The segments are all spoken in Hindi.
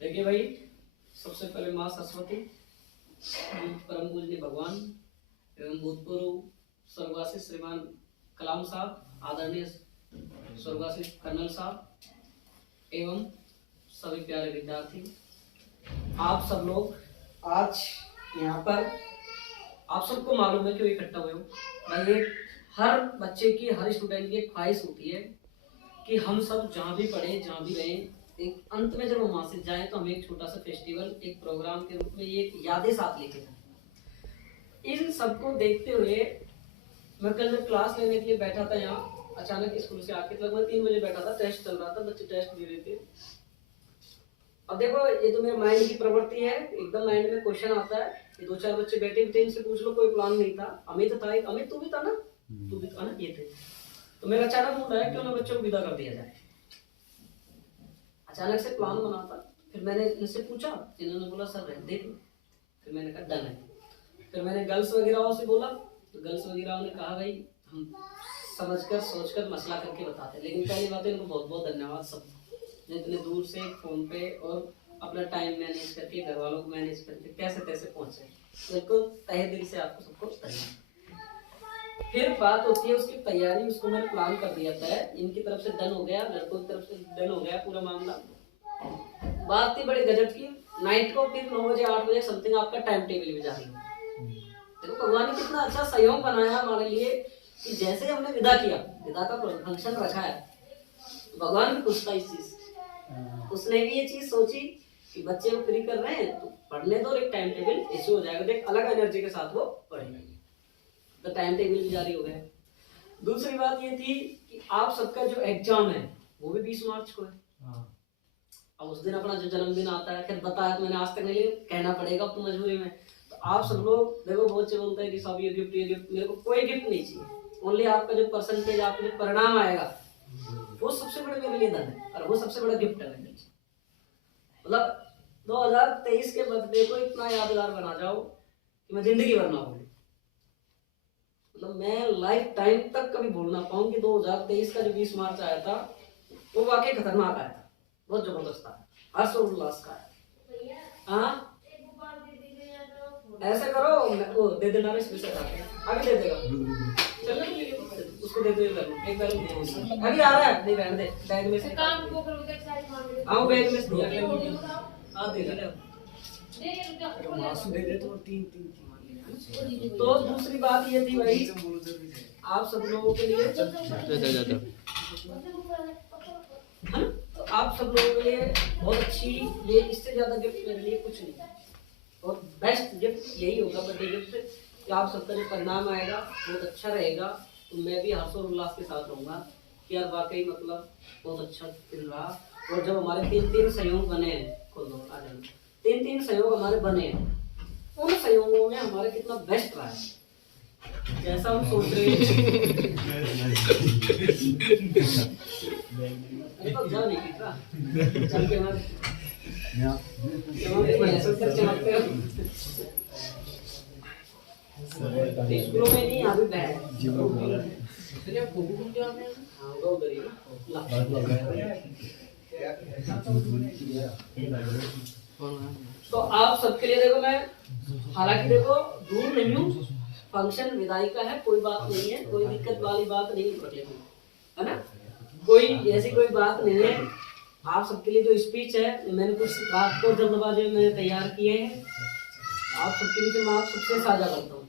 देखिए भाई, सबसे पहले माँ सरस्वती, परम पूजनीय भगवान एवं भूतपूर्व स्वर्गवासी श्रीमान कलाम साहब, आदरणीय स्वर्गवासी कर्नल साहब एवं सभी प्यारे विद्यार्थी, आप सब लोग आज यहाँ पर, आप सबको मालूम है क्यों इकट्ठा हुए हो भाई। ये हर बच्चे की, हर स्टूडेंट की एक ख्वाहिश होती है कि हम सब जहाँ भी पढ़े, जहाँ भी रहे, एक अंत में जब हम वहां से जाए तो हम एक छोटा सा फेस्टिवल, एक प्रोग्राम के रूप में ये यादें साथ लेके जाए। इन सबको देखते हुए मैं कल जब क्लास लेने के लिए बैठा था यहाँ, अचानक स्कूल से आके, लगभग 3 बजे बैठा था, टेस्ट चल रहा था, बच्चे टेस्ट दे रहे थे। अब देखो, ये तो मेरे माइंड की प्रवृत्ति है, एकदम माइंड में क्वेश्चन आता है। ये 2-4 बच्चे बैठे थे, इनसे पूछ लो, कोई प्लान नहीं था। अमित था, अमित तू भी था ना, तू भी था ना, ये थे। तो मेरा अचानक मूड आया क्यों ना बच्चों को विदा कर दिया जाए। अचानक से प्लान बना था। फिर मैंने इनसे पूछा, इन्होंने बोला सर रहने दे। फिर मैंने कहा डन है। फिर मैंने गर्ल्स वगैरह से बोला, तो गर्ल्स वगैरह ने कहा भाई हम समझकर सोचकर मसला करके बताते हैं। लेकिन पहली बात है, इनको बहुत बहुत धन्यवाद सब, जो इतने दूर से फोन पे और अपना टाइम मैनेज करके, घर वालों को मैनेज करके कैसे कैसे पहुंचे। बिल्कुल तहे दिल से आपको सबको धन्यवाद। फिर बात होती है उसकी तैयारी, उसको मैंने प्लान कर दिया था, इनकी तरफ से डन हो गया, लड़कों की तरफ से डन हो गया पूरा मामला। बात थी बड़े गजब की, नाइट को फिर 9 बजे 8 बजे समथिंग आपका टाइम टेबल भी जारी हो। देखो भगवान ने कितना अच्छा सहयोग बनाया हमारे लिए कि जैसे हमने विदा किया, विदा का फंक्शन रखा है, भगवान भी खुश था इस चीज। उसने भी ये चीज सोची कि बच्चे को फ्री कर रहे हैं तो पढ़ने दो, एक टाइम टेबल इशू हो जाएगा, देख अलग एनर्जी के साथ वो पढ़ेंगे। तो टाइम टेबल भी जारी हो गया। दूसरी बात ये थी कि आप सबका जो एग्जाम है वो भी 20 मार्च को है। अब उस दिन अपना जो जन्मदिन आता है, खैर बताया तो मैंने आज तक नहीं, कहना पड़ेगा अब तो मजबूरी में। तो आप सब लोग देखो, बहुत से बोलते हैं कि सब ये गिफ्ट, ये गिफ्ट, मेरे को कोई गिफ्ट नहीं चाहिए। ओनली आपका जो परसेंटेज, आपका जो परिणाम आएगा, वो सबसे बड़े मेरे लिए धन है, और वो सबसे बड़ा गिफ्ट है मेरे लिए। मतलब 2023 के बर्थडे को इतना यादगार बना जाओ कि मैं जिंदगी भर ना भूलूं। मतलब मैं लाइफ टाइम तक कभी भूल ना पाऊं कि 2023 का जो 20 मार्च आया था, वो वाकई खतरनाक आया था, बहुत जबरदस्त था, हर्ष और उल्लास का है। हाँ ऐसे करो, वो दे देना, इसमें से अभी दे देगा, चलो उसको दे दे, एक बार अभी आ रहा है, नहीं रहने दे, बैग में से काम को करोगे सारी मांग, आओ बैग में से हां दे दे, मासू दे दे तो 3 तो दूसरी बात ये थी भाई, आप सब लोगों के लिए, तो आप सब लोगों के लिए बहुत अच्छी, ये इससे ज्यादा गिफ्ट मेरे लिए कुछ नहीं है। और बेस्ट गिफ्ट यही होगा, बर्थडे गिफ्ट, कि आप सबका जो परिणाम आएगा बहुत अच्छा रहेगा। तो मैं भी हर्ष और उल्लास के साथ रहूँगा कि यार वाकई मतलब बहुत अच्छा दिन रहा। और जब हमारे 3 सहयोग बने हैं, आ जाना, 3 सहयोग हमारे बने हैं, उन सहयोगों में हमारा कितना बेस्ट रहा है, जैसा हम सोच रहे हैं। तो जा नहीं कितना चल के हमारे चमकते हो स्कूलों में नहीं, अभी बैठ तो आप सबके लिए देखो, मैं हालांकि देखो दूर नहीं हूँ, फंक्शन विदाई का है, कोई बात नहीं है, कोई दिक्कत वाली बात नहीं है ना, कोई ऐसी कोई बात नहीं है। आप सबके लिए जो स्पीच है, मैंने कुछ रात को जल्दबाजी में मैंने तैयार किए हैं, आप सबके लिए मैं आप सबसे साझा करता हूँ,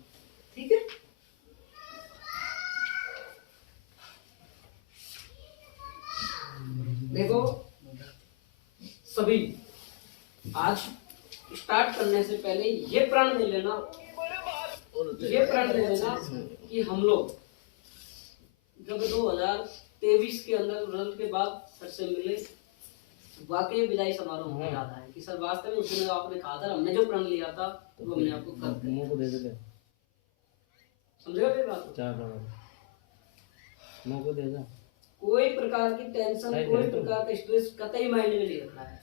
ठीक है। देखो सभी, आज स्टार्ट करने से पहले ये प्रण ले लेना, कि हम लोग जब 2023 के अंदर रिजल्ट के बाद सर से मिले, वाकई विदाई समारोह में याद आया कि सर वास्तव में उसने आपने कहा था, हमने जो प्रण लिया था वो हमने आपको कर दिया। समझेगा मेरी बात? मुंह को दे दे। कोई प्रकार की टेंशन, कोई प्रकार का स्ट्रेस कतई माइंड में नहीं रखना है।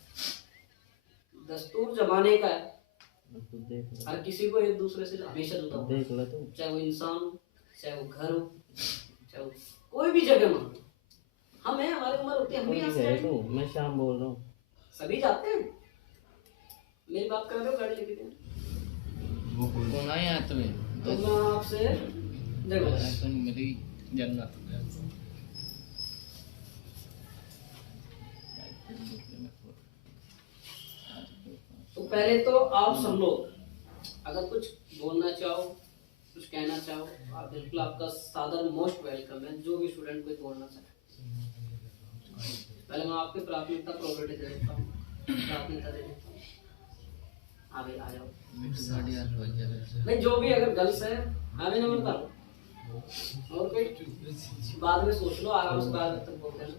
दस्तूर जमाने का है, हर किसी को एक दूसरे से हमेशा जुड़ा हुआ, चाहे वो इंसान हो, चाहे वो घर हो, चाहे वो कोई भी जगह मान लो, हम हैं, हमारी उम्र होती है, हम भी मैं शाम बोल रहा हूँ, सभी जाते हैं, मेरी बात कर रहे हो, गाड़ी लेके देना। वो कौन आया तुम्हें? तो मैं आपसे देखो मेरी जन्नत तो पहले तो आप सब लोग अगर कुछ बोलना चाहो, कुछ कहना चाहो, आप बिल्कुल, आपका सादर मोस्ट वेलकम है। जो भी स्टूडेंट कोई बोलना चाहे, पहले मैं आपकी प्राथमिकता प्रोपर्टी दे देता हूँ, प्राथमिकता दे देता हूँ। आगे आ जाओ भाई, जो भी अगर गर्ल्स है आगे नंबर बताओ, और कोई बाद में सोच लो, आराम से बाद तक बोल देना।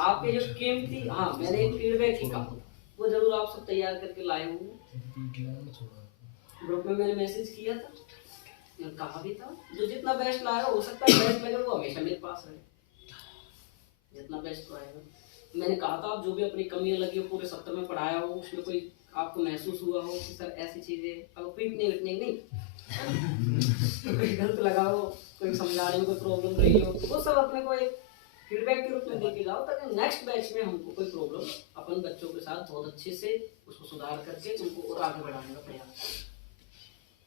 आपके जो कीमती, हाँ मैंने एक फीडबैक ही कहा, वो जरूर आप सब तैयार करके लाए होंगे। ग्रुप में मैंने मैसेज किया था, मैंने कहा भी था, जो जितना बेस्ट लाया हो सकता है बेस्ट लगे वो हमेशा मेरे पास रहे, जितना बेस्ट तो आएगा। मैंने कहा था आप जो भी अपनी कमियां लगी हो पूरे सप्ताह में पढ़ाया हो, उसमें कोई आपको महसूस हुआ हो कि सर ऐसी चीजें, अब पीटने विटने नहीं कोई गलत लगा हो, कोई समझाने में कोई प्रॉब्लम रही हो, वो सब अपने को एक फीडबैक के रूप में देके जाओ, ताकि नेक्स्ट बैच में हमको कोई प्रॉब्लम अपन बच्चों के साथ बहुत अच्छे से उसको सुधार करके उनको और आगे बढ़ाने का प्रयास।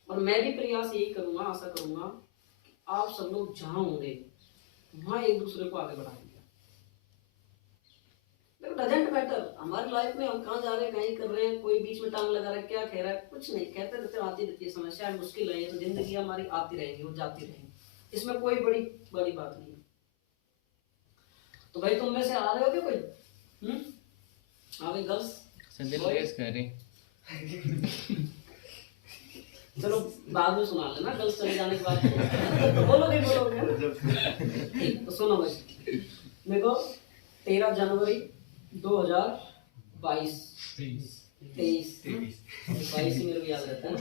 और मैं भी प्रयास यही करूंगा, आशा करूंगा कि आप सब लोग जहाँ होंगे वहाँ एक दूसरे को आगे बढ़ाएंगे। डजेंट मैटर, हमारी लाइफ में हम कहाँ जा रहे हैं, कहीं कर रहे हैं, कोई बीच में टांग लगा रहा है, क्या कह रहा है, कुछ नहीं, कहते रहते, आती रहती है समस्या, मुश्किल है तो जिंदगी हमारी आती रहेगी और जाती रहेगी, इसमें कोई बड़ी बड़ी बात नहीं है। तो भाई तुम में से आ रहे हो क्या कोई? हाँ भाई गर्ल्स कह रही चलो बाद में सुना लेना, गर्ल्स चले जाने के बाद बोलोगे ठीक। तो सुनो भाई, देखो 13 जनवरी 2022 23 22 मेरे को याद रहता है।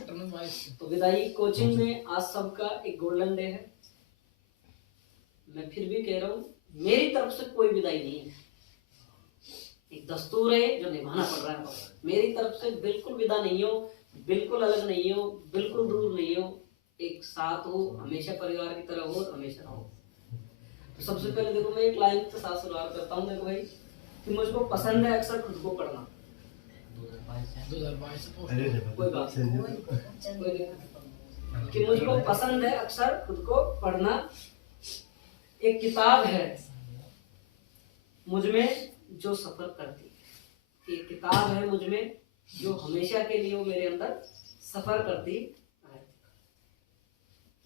तो विदाई कोचिंग में आज सबका एक गोल्डन डे है। मैं फिर भी कह रहा हूँ, मेरी तरफ से कोई विदाई नहीं है, एक दस्तूर है जो निभाना पड़ रहा है। मेरी तरफ से बिल्कुल विदा नहीं हो, बिल्कुल अलग नहीं हो, बिल्कुल दूर नहीं हो, एक साथ हो, हमेशा परिवार की तरह हो, हमेशा रहो। तो सबसे पहले देखो, मैं एक लाइन के साथ शुरुआत करता हूँ। देखो भाई, कि मुझको पसंद है अक्सर खुद को पढ़ना, कोई बात नहीं, कि मुझको पसंद है अक्सर खुद को पढ़ना। एक किताब है मुझमें जो सफर करती है, एक किताब है मुझमें जो हमेशा के लिए वो मेरे अंदर सफर करती है।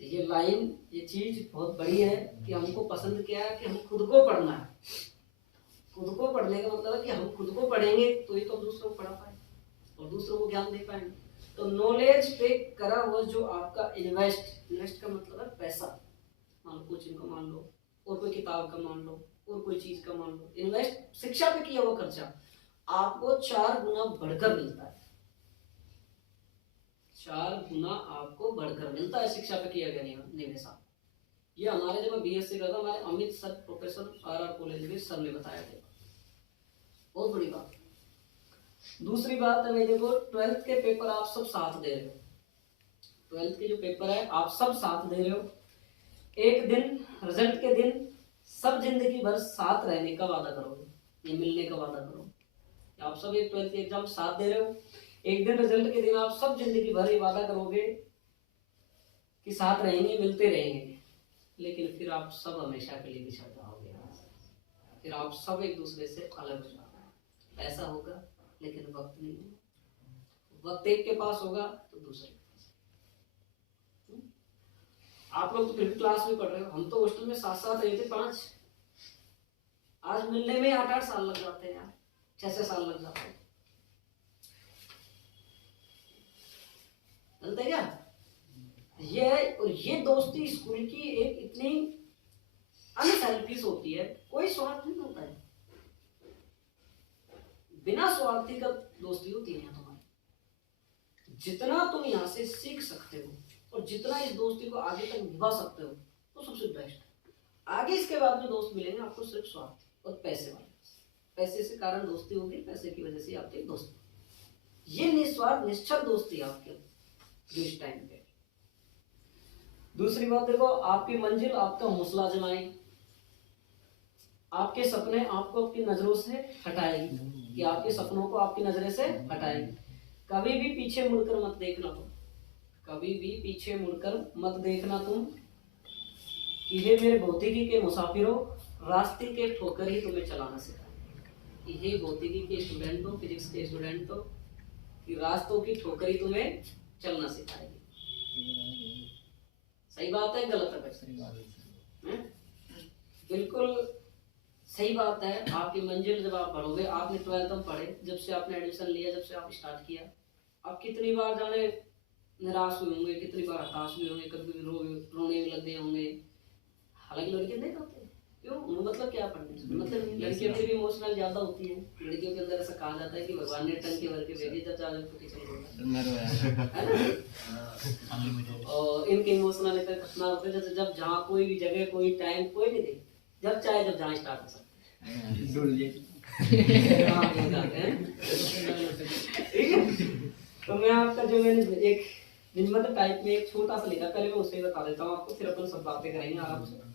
ये लाइन, ये चीज बहुत बड़ी है कि हमको पसंद क्या है कि हम खुद को पढ़ना है। खुद को पढ़ने का मतलब है कि हम खुद को पढ़ेंगे तो ही तो दूसरों को पढ़ा पाए और दूसरों को ज्ञान दे पाएंगे। तो नॉलेज पे करा हुआ जो आपका इन्वेस्ट का मतलब है पैसा, मान लो कोचिंग का मान लो, और कोई किताब का मान लो, और कोई चीज का मान लो, इन्वेस्ट शिक्षा पे किया हुआ खर्चा आपको 4 गुना बढ़कर मिलता है। 4 गुना आपको बढ़कर मिलता है शिक्षा पे किया गया निवेश। ये हमारे जब मैं बीएससी करता, हमारे Amit sir professor RR college में सर ने बताया था, बहुत बड़ी बात। दूसरी बात है, मेरे को 12th के पेपर आप सब साथ दे रहे हो, 12th के जो पेपर है आप सब साथ दे रहे हो। एक दिन रिजल्ट के दिन सब जिंदगी भर साथ रहने का वादा करोगे, ये मिलने का वादा करो। आप सब एक 12th के एग्जाम साथ दे रहे हो, एक दिन रिजल्ट के दिन आप सब जिंदगी भर ये वादा करोगे कि साथ रहेंगे, मिलते रहेंगे, लेकिन फिर आप सब हमेशा के लिए बिछड़ जाओगे, फिर आप सब एक दूसरे से अलग हो जाओगे। ऐसा होगा, लेकिन वक्त नहीं होगा, वक्त एक के पास होगा तो दूसरे के पास। आप लोग तो फिर भी क्लास में पढ़ रहे हो, हम तो हॉस्टल में साथ साथ रहे थे 5, आज मिलने में 8-8 साल लग जाते हैं यार, 6-6 साल लग जाते हैं, जानते क्या? ये दोस्ती स्कूल की एक इतनी अनसेल्फिश होती है, कोई स्वार्थ नहीं होता है, बिना स्वार्थी का दोस्ती होती है तुम्हारी। जितना तुम यहाँ से सीख सकते हो और जितना इस दोस्ती को आगे तक निभा सकते हो तो सबसे बेस्ट। आगे इसके बाद में दोस्त मिलेंगे आपको सिर्फ स्वार्थ और पैसे वाले, पैसे से कारण दोस्ती होगी, पैसे की वजह से आपकी दोस्ती, ये निस्वार्थ निश्चल दोस्ती आपके जो इस टाइम पे। दूसरी बात देखो, आपकी मंजिल आपका हौसला जमाएगी, आपके सपने आपको आपकी नजरों से हटाएगी, कि आपके सपनों को आपकी नजरें से हटाएगी। कभी भी पीछे मुड़कर मत देखना तुम, कभी भी पीछे मुड़कर मत देखना तुम, कि हे मेरे भौतिकी के मुसाफिरों, रास्ते के ठोकर ही तुम्हें चलाना सिखाएंगे। कि हे भौतिकी के स्टूडेंटों, फिजिक्स के स्टूडेंटों, कि रास्तों की ठोकर ही तुम्हें चलना सिखाएगी। सही बात है गलत है बच्चे? सही बात है। हैं? बिल्कुल सही बात है। आपकी मंजिल जब आप बढ़ोगे, आपने 12th में पढ़े, जब से आपने एडमिशन लिया, जब से आप स्टार्ट किया, आप कितनी बार जाने निराश हुए होंगे, कितनी बार हताश हुए होंगे, कभी कभी रोने भी लग गए होंगे। हालांकि लड़के नहीं रोते, क्यों? उनको मतलब क्या पढ़ने से मतलब नहीं। लड़कियों की भी इमोशनल ज्यादा होती है। लड़कियों के अंदर ऐसा कहा जाता है कि भगवान ने टंके भर के भेजी, जब चाहे टीचर होता मैं रोया है ना। अनलिमिटेड। और इनके इमोशनल इतना खतरनाक होते हैं, जैसे जब जहाँ कोई भी जगह, कोई टाइम, कोई भी दे, जब चाहे जब जहाँ स्टार्ट हो सकते हैं। हाँ, बोल जाते हैं। ठीक है। तो मैं आपका जो मैंने एक निम्नलिखित टाइप में एक छोटा सा लिखा, पहले मैं उसे बता देता हूँ आपको, फिर अपन सब बातें करेंगे आराम से।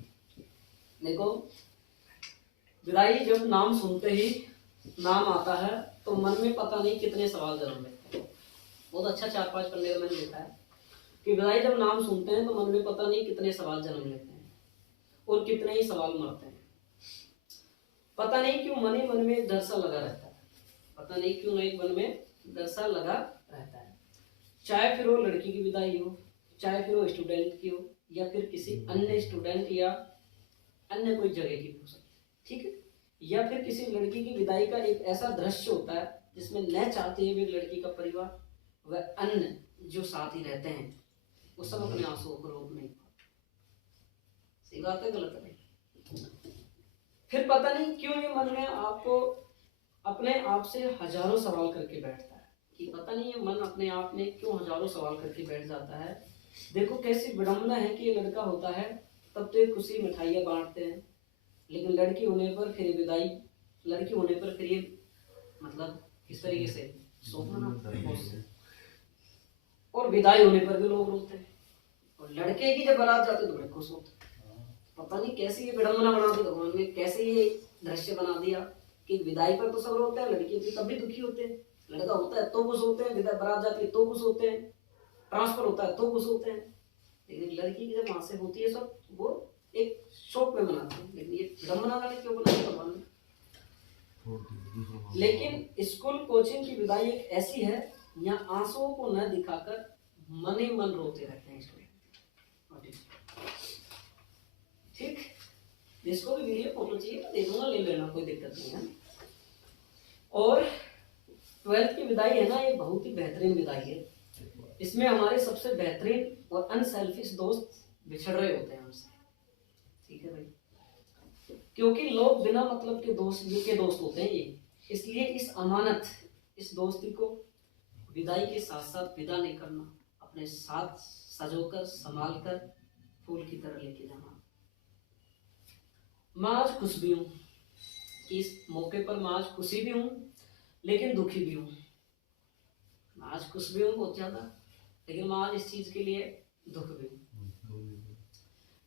देखो, विदाई जब नाम सुनते ही नाम आता है तो मन में पता नहीं कितने सवाल जन्म लेते हैं। बहुत अच्छा 4-5 पन्ने का मैंने लिखा है कि विदाई जब नाम सुनते हैं तो मन में पता नहीं कितने सवाल जन्म लेते हैं और कितने ही सवाल मरते हैं। पता नहीं क्यों मन ही मन में डर सा लगा रहता है, पता नहीं क्यों एक मन में डर सा लगा रहता है। चाहे फिर वो लड़की की विदाई हो, चाहे फिर वो स्टूडेंट की हो, या फिर किसी अन्य स्टूडेंट या अन्य कोई जगह की हो सकती, ठीक है। या फिर किसी लड़की की विदाई का एक ऐसा दृश्य होता है जिसमें न चाहते हुए लड़की का परिवार व अन्य जो साथी रहते हैं वो सब अपने आंसुओं को रोक नहीं पाते। सही बात है गलत है? फिर पता नहीं क्यों ये मन में आपको अपने आप से हजारों सवाल करके बैठता है, कि पता नहीं ये मन अपने आप में क्यों हजारों सवाल करके बैठ जाता है। देखो कैसी विडंबना है कि ये लड़का होता है तब तो ये खुशी मिठाइयाँ बांटते हैं, लेकिन लड़की होने पर फिर विदाई, लड़की होने पर फिर ये मतलब इस तरीके से शोक मनाते, और विदाई होने पर भी लोग रोते हैं, और लड़के की जब बारात जाते तो बड़े खुश होते। पता नहीं कैसी ये विडंबना बना दी भगवान ने, कैसे ये दृश्य बना दिया कि विदाई पर तो सब रोते हैं, लड़की होती तब भी दुखी होते हैं। लड़का होता है तो खुश होते हैं, विदाई बारात जाती है तो खुश होते हैं, ट्रांसफर होता है तो खुश होते हैं, लेकिन लड़की की जब वहां से होती है सब वो एक शोक में मनाते हैं। लेकिन ये विडंबना वाले क्यों बनाई भगवान ने? लेकिन स्कूल कोचिंग की विदाई एक ऐसी है, यहाँ आंसुओं को न दिखाकर मन ही मन रोते रहते हैं स्टूडेंट। ठीक, जिसको भी वीडियो फोटो चाहिए दे दूंगा, ले लेना, कोई दिक्कत नहीं है। और 12th की विदाई है ना, ये बहुत ही बेहतरीन विदाई है। इसमें हमारे सबसे बेहतरीन और अनसेल्फिश दोस्त बिछड़ रहे होते हैं हमसे, ठीक है भाई, क्योंकि लोग बिना मतलब के दोस्त होते हैं ये। इसलिए इस अमानत, इस दोस्ती को विदाई के साथ साथ विदा नहीं करना, अपने साथ सजोकर संभाल कर फूल की तरह लेके जाना। मैं आज खुश भी हूँ, इस मौके पर मैं आज खुशी भी हूँ लेकिन दुखी भी हूँ। मैं आज खुश भी हूँ बहुत ज्यादा, लेकिन मैं आज इस चीज के लिए दुख भी हूँ।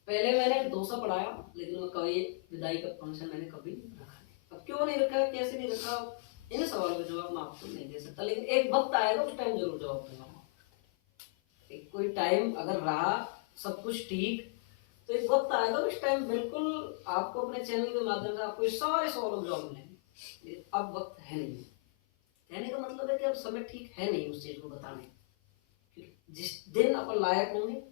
पहले मैंने 200 पढ़ाया, लेकिन मैं कभी विदाई का फंक्शन मैंने कभी रखा नहीं। अब क्यों नहीं रखा, कैसे नहीं रखा, इन सवालों का जवाब मैं आपको नहीं दे सकता, लेकिन एक वक्त आएगा उस टाइम जरूर जवाब दूंगा। एक कोई टाइम अगर रहा सब कुछ ठीक, तो एक वक्त आएगा उस टाइम बिल्कुल आपको अपने चैनल के माध्यम से आपको ये सारे सवालों का जवाब मिलेंगे। अब वक्त है नहीं, कहने का मतलब है कि अब समय ठीक है नहीं उस चीज को बताने। जिस दिन अपन लायक होंगे,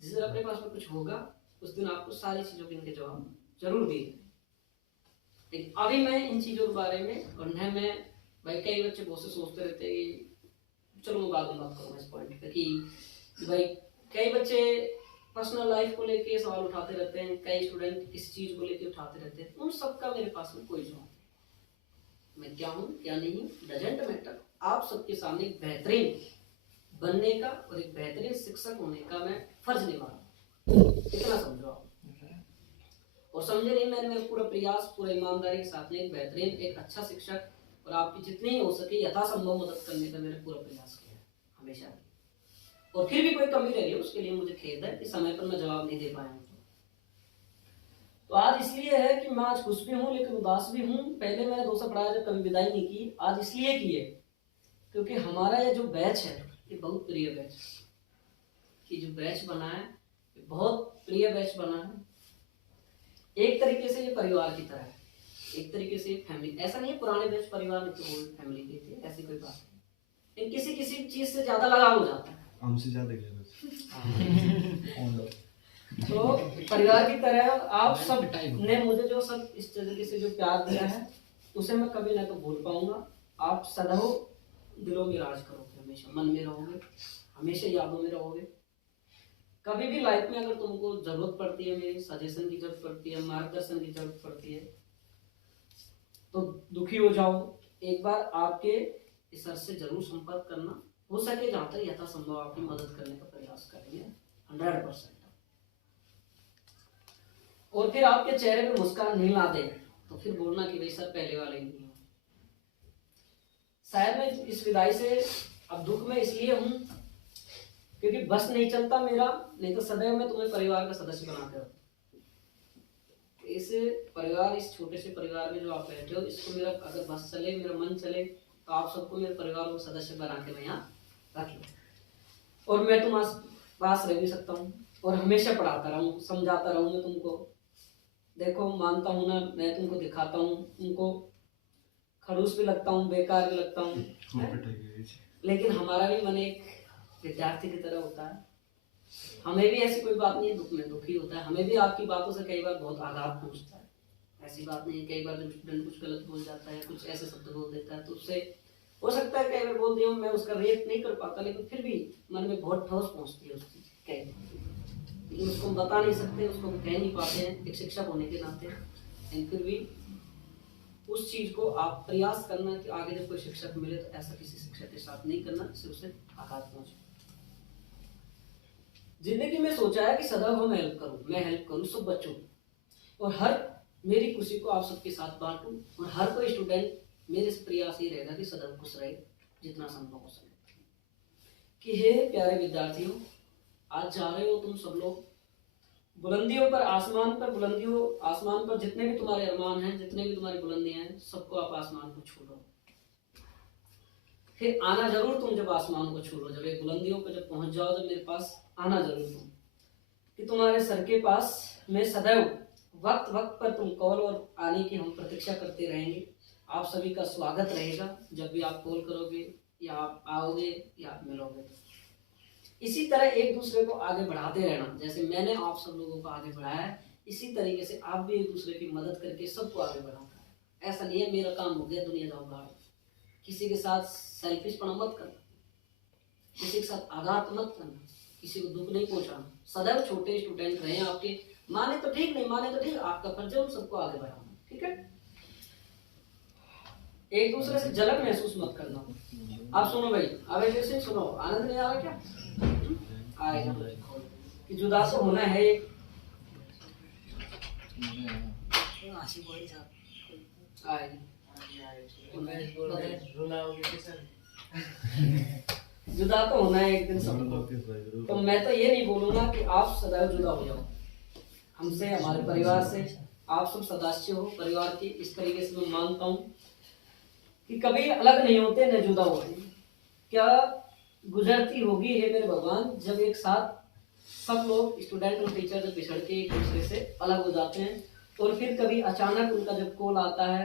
जिस दिन अपने पास में कुछ होगा, उस दिन आपको सारी चीजों के इनके जवाब जरूर दिए। लेकिन अभी मैं इन चीजों के बारे में, और न मैं भाई, कई बच्चे बहुत से सोचते रहते हैं कि चलो मैं बाद में बात करूंगा इस पॉइंट पे, कि भाई कई बच्चे पर्सनल लाइफ को लेके सवाल उठाते रहते हैं, कई स्टूडेंट इस चीज को लेके उठाते रहते हैं। उन सबका मेरे पास में कोई जवाब नहीं। मैं क्या हूँ क्या नहीं हूँ डजंट मैटर। आप सबके सामने एक बेहतरीन बनने का और एक बेहतरीन शिक्षक होने का मैं फर्ज निभा रहा हूँ, इतना समझो आप। और समझे नहीं, मैंने मेरा पूरा प्रयास पूरा ईमानदारी के साथ में एक बेहतरीन, एक अच्छा शिक्षक और आपकी जितनी हो सके यथासंभव मदद करने का मैंने पूरा प्रयास किया हमेशा। और फिर भी कोई कमी रह गई उसके लिए मुझे खेद है कि समय पर मैं जवाब नहीं दे पाया हूँ। तो आज इसलिए है कि मैं आज खुश भी हूँ लेकिन उदास भी हूँ। पहले मैंने 200 पढ़ाया जब कभी विदाई नहीं की, आज इसलिए की है क्योंकि हमारा ये जो बैच है ये बहुत प्रिय बैच है। कि जो बैच बना है ये बहुत प्रिय बैच बना है। एक तरीके से ये परिवार की तरह है, एक तरीके से फैमिली। ऐसा नहीं है पुराने बैच परिवार में तो फैमिली की थी, ऐसी कोई बात नहीं। किसी किसी चीज से ज्यादा लगाव हो जाता है, हमसे ज्यादा गया तो परिवार की तरह आप सब ने मुझे जो सब इस तरीके से जो प्यार दिया है उसे मैं कभी ना तो भूल पाऊंगा। आप सदैव दिलों में राज करोगे, हमेशा मन में रहोगे, हमेशा यादों में रहोगे। कभी भी लाइफ में अगर तुमको जरूरत पड़ती है, मेरी सजेशन की जरूरत पड़ती है, मार्गदर्शन की जरूरत पड़ती है, तो दुखी हो जाओ, एक बार आपके इस सर से जरूर संपर्क करना। हो सके जहाँ तक यथासंभव आपकी मदद करने का प्रयास करेंगे 100%। और फिर आपके चेहरे पे मुस्कान नहीं ला दे तो फिर बोलना कि भाई सर पहले वाले ही नहीं हो। शायद मैं इस विदाई से अब दुख में इसलिए हूं क्योंकि बस नहीं चलता मेरा, नहीं तो सदैव मैं तुम्हें परिवार का सदस्य बनाते रहता। इस परिवार, इस छोटे से परिवार में जो आप बैठे हो, इसको मेरा अगर बस चले, मेरा मन चले, तो आप सबको मेरे परिवार को सदस्य बना के मैं यहाँ रख लूँ। और मैं तुम्हारे पास रह भी सकता हूँ और हमेशा पढ़ाता रहूँ, समझाता रहूँ मैं तुमको। देखो मानता हूँ ना, मैं तुमको दिखाता हूँ, तुमको खड़ूस भी लगता हूँ, बेकार भी लगता हूँ, लेकिन हमारा भी मन एक विद्यार्थी की तरह होता है। हमें भी ऐसी कोई बात नहीं है, दुख में दुखी होता है, हमें भी आपकी बातों से कई बार बहुत आघात पहुंचता है। ऐसी बात नहीं है, कई बार जब स्टूडेंट कुछ गलत बोल जाता है, कुछ ऐसे शब्द बोल देता है, तो उससे हो सकता है कई बार बोल दिया मैं उसका रेट नहीं कर पाता, लेकिन फिर भी मन में बहुत ठोस पहुंचती है उस चीज कई बार। लेकिन उसको हम बता नहीं सकते, उसको हम कह नहीं पाते हैं एक शिक्षक होने के नाते। लेकिन फिर भी उस चीज को आप प्रयास करना कि आगे जब कोई शिक्षक मिले तो ऐसा किसी शिक्षक के साथ नहीं करना जिससे उसे आघात पहुंचे। जिंदगी में सोचा है कि सदैव हम हेल्प करूं, मैं हेल्प करूं सब बच्चों को, और हर मेरी खुशी को आप सबके साथ बांटूं, और हर कोई स्टूडेंट मेरे से प्रयास ही रहेगा कि सदैव खुश रहे जितना संभव हो सके। कि हे प्यारे विद्यार्थियों, आज जा रहे हो तुम सब लोग बुलंदियों पर, आसमान पर, बुलंदियों आसमान पर जितने भी तुम्हारे अरमान हैं, जितने भी तुम्हारी बुलंदियां हैं, सबको आप आसमान को छू लो। फिर आना जरूर तुम जब आसमान को छू लो, जब एक बुलंदियों पर जब पहुंच जाओ, जब मेरे पास आना जरूर तुम, कि तुम्हारे सर के पास मैं सदैव वक्त वक्त पर तुम कॉल और आने की हम प्रतीक्षा करते रहेंगे। आप सभी का स्वागत रहेगा जब भी आप कॉल करोगे या आप आओगे या आप मिलोगे। इसी तरह एक दूसरे को आगे बढ़ाते रहना, जैसे मैंने आप सब लोगों को आगे बढ़ाया है, इसी तरीके से आप भी एक दूसरे की मदद करके सबको आगे बढ़ाता है। ऐसा नहीं है मेरा काम हो गया दुनिया जाओ बाहर। किसी के साथ सेल्फिशपना मत करना, किसी के साथ आघात मत करना, किसी को दुख नहीं पहुंचाना। सदैव छोटे स्टूडेंट रहे, आपके माने तो ठीक, नहीं माने तो ठीक, आपका फर्ज है उन सबको आगे बढ़ाना। ठीक है, एक दूसरे से जलन महसूस मत करना। आप सुनो भाई, अब जैसे सुनो, आनंद नहीं आ रहा क्या? आएगा कि जुदा तो होना है। जुदा तो होना है एक दिन सबको। तो मैं तो ये नहीं बोलूंगा कि आप सदैव जुदा हो जाओ हमसे, हमारे परिवार से। आप सब सदस्य हो परिवार के, इस तरीके से मैं मानता हूँ कि कभी अलग नहीं होते न जुदा होते। क्या गुजरती होगी हे मेरे भगवान जब एक साथ सब लोग स्टूडेंट और टीचर जब बिछड़ के एक दूसरे से अलग हो जाते हैं, और फिर कभी अचानक उनका जब कॉल आता है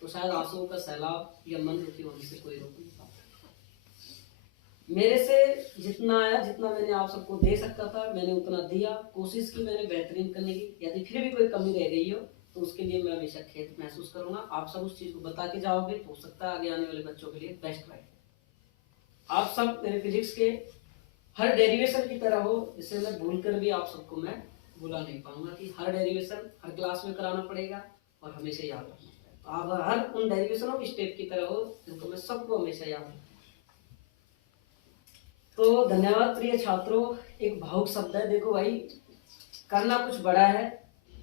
तो शायद आंसुओं का सैलाब या मन दुखी होने से कोई रोक नहीं पाता। मेरे से जितना आया, जितना मैंने आप सबको दे सकता था मैंने उतना दिया, कोशिश की मैंने बेहतरीन करने की। यदि फिर भी कोई कमी रह गई हो तो उसके लिए मैं हमेशा खेद महसूस करूंगा। आप सब उस चीज को बता के जाओगे तो हो सकता है आगे आने वाले बच्चों के लिए बेस्ट रहे। आप सब मेरे फिजिक्स के हर डेरिवेशन की तरह हो, जिससे मैं भूलकर भी आप सबको मैं भुला नहीं पाऊंगा कि हर डेरिवेशन हर क्लास में कराना पड़ेगा और हमेशा याद रखना पड़ेगा। तो आप हर उन डेरिवेशनों की स्टेप की तरह हो जिनको मैं सबको हमेशा याद रखूं। तो धन्यवाद प्रिय छात्रों। एक भावुक शब्द है, देखो भाई करना कुछ बड़ा है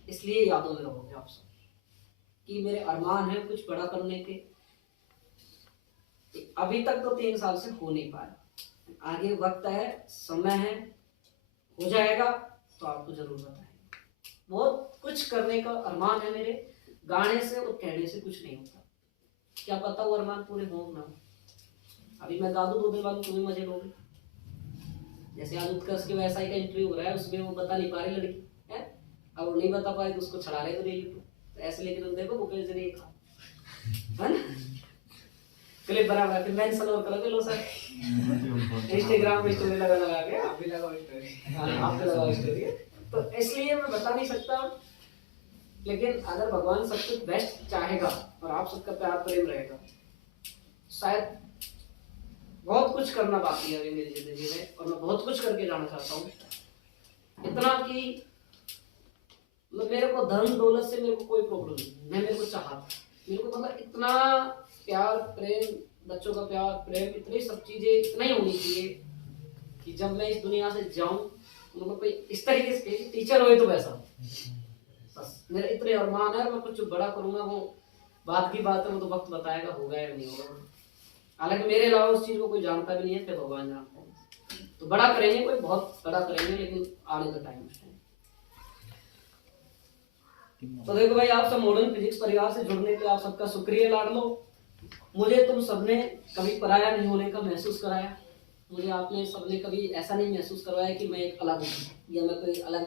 इसलिए यादों में रहोगे आप सब, कि मेरे अरमान है कुछ बड़ा करने के। अभी तक तो 3 साल से हो नहीं पाया, आगे वक्त है, समय है, हो जाएगा तो आपको जरूर बताएंगे। बहुत कुछ करने का अरमान है मेरे, गाने से और कहने से कुछ नहीं होता। क्या पता वो अरमान पूरे हो ना हो, अभी मैं गा दूं 2 दिन बाद तुम्हें मजे लोगे। जैसे आज उत्कर्ष के वैसा ही का इंटरव्यू हो रहा है, उसमें वो बता नहीं पा रही लड़की है, अब वो नहीं बता पाई तो उसको छड़ा रहे थे यूट्यूब। तो ऐसे लेके तुम देखो मुकेश जी ने कहा है ना, क्लिप बराबर फिर मेंशन और करोगे लो सर इंस्टाग्राम में स्टोरी लगा के आप भी लगाओ स्टोरी, आप भी लगाओ स्टोरी। तो इसलिए मैं बता नहीं सकता, लेकिन अगर भगवान सब कुछ बेस्ट चाहेगा और आप सबका प्यार प्रेम रहेगा, शायद बहुत कुछ करना बाकी है अभी मेरी जिंदगी में, और मैं बहुत कुछ करके जाना चाहता हूँ। इतना कि मेरे को धन दौलत से मेरे को कोई प्रॉब्लम नहीं, मैं मेरे को चाहता, मेरे को मतलब इतना प्यार प्रेम, बच्चों का प्यार प्रेम, इतनी सब चीजें इतना ही होनी चाहिए कि जब मैं इस दुनिया से जाऊं मतलब कोई इस तरीके से टीचर हुए तो वैसा, बस मेरे इतने अरमान है। मैं कुछ बड़ा करूंगा वो बात की बात है, वो तो वक्त बताएगा होगा या नहीं होगा। हालांकि मेरे अलावा उस चीज को कोई जानता भी नहीं है, फिर भगवान जानता है। तो बड़ा करेंगे, कोई बहुत बड़ा करेंगे, लेकिन आने का टाइम है। तो देखो भाई, आप सब मॉडर्न फिजिक्स परिवार से जुड़ने के लिए आप सबका शुक्रिया लाडलो। मुझे तुम सबने कभी पराया नहीं होने का महसूस कराया, मुझे आपने सबने कभी ऐसा नहीं महसूस करवाया कि मैं एक अलग हूँ या मैं कोई अलग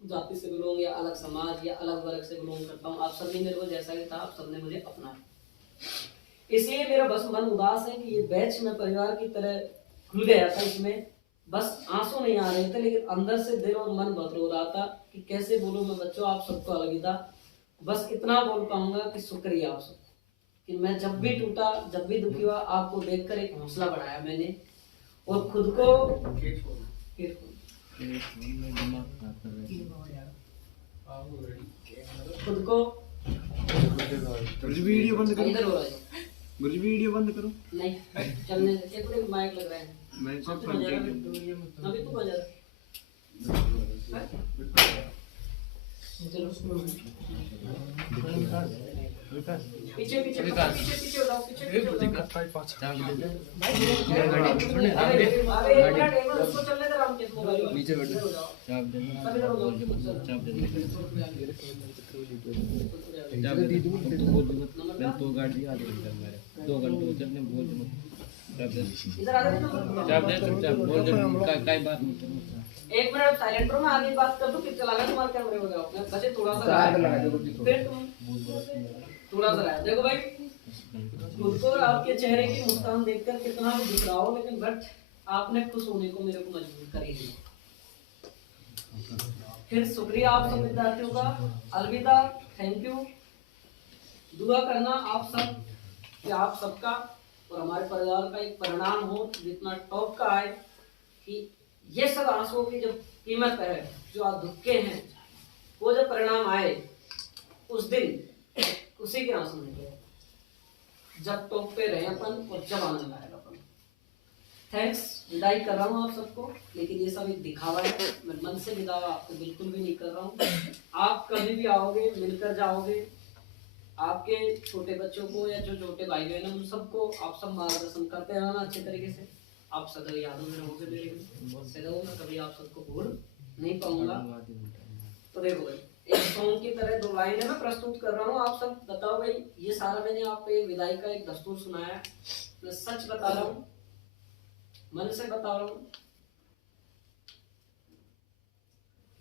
जाति से बिलोंग या अलग समाज या अलग वर्ग से बिलोंग करता हूँ। आप सबने मेरे को जैसा ही था, आप सबने मुझे अपनाया। इसलिए मेरा बस मन उदास है कि ये बैच में परिवार की तरह खुल गया था, इसमें बस आंसू नहीं आ रहे थे, लेकिन अंदर से दिल और मन बहुत रो रहा था कि कैसे बोलूं मैं बच्चों, आप सबको अलविदा। बस इतना बोल पाऊंगा कि शुक्रिया आप सबको, कि मैं जब भी टूटा, जब भी दुखी हुआ, आपको देखकर एक हौसला बढ़ाया मैंने, और खुद को वीडियो बंद करो, इधर हो रहा है मुझे वीडियो बंद करो। नहीं चलने दे, एक मिनट माइक लग रहा है, मैं सब अभी तो बजा रहा पीछे पीछे पीछे पीछे हो जाओ, पीछे पीछे हो जाओ। अरे एक मिनट उसको चलने दे, राम के मोबाइल नीचे बैठ जाओ, चाप देना, सब इधर हो जाओ। चाप देना, चाप देना। तो बोल दूंगा मैं 2 गाड़ी आ जाएगी मेरे 2 घंटे हो चलने, बोल दूंगा चाप दे, इधर आ जाओ, चाप दे, चाप बोल दे, काय बात नहीं करूँ। एक मिनट साइलेंट रहो, मैं आगे बात कर दूं, फिर चला गया तुम्हारे कैमरे में जाओ, बचे थोड़ा सा फिर तुम थोड़ा सा रहा। देखो भाई, खुद को आपके चेहरे की मुस्कान देखकर कितना भी दिख रहा हो, लेकिन बट आपने खुश होने को मेरे को मजबूर कर ही दिया। फिर शुक्रिया आप सब विद्यार्थियों का, अलविदा, थैंक यू। दुआ करना आप सब कि आप सबका और हमारे परिवार का एक परिणाम हो जितना टॉप का आए, कि ये सब आंसुओं की जो कीमत है, जो आप धुक्के हैं, वो जब परिणाम आए उस दिन उसी के आंसू निकले, जब टॉप पे रहे अपन और जब आनंद आएगा अपन। थैंक्स, विदाई कर रहा हूँ आप सबको, लेकिन ये सब एक दिखावा है, मैं मन से विदा आपको बिल्कुल भी नहीं कर रहा हूँ। आप कभी भी आओगे, मिलकर जाओगे, आपके छोटे बच्चों को या जो छोटे भाई बहन हैं उन सबको आप सब मार्गदर्शन करते रहना अच्छे तरीके से। आप सदैव यादों में रहोगे मेरे, सदैव मैं कभी आप सबको भूल नहीं पाऊंगा। तो देखो भाई, एक सॉन्ग की तरह 2 लाइनें मैं प्रस्तुत कर रहा हूँ, आप सब बताओ भाई। ये सारा मैंने आपको एक विदाई का एक दस्तूर सुनाया, मैं सच बता रहा हूँ, मन से बता रहा हूँ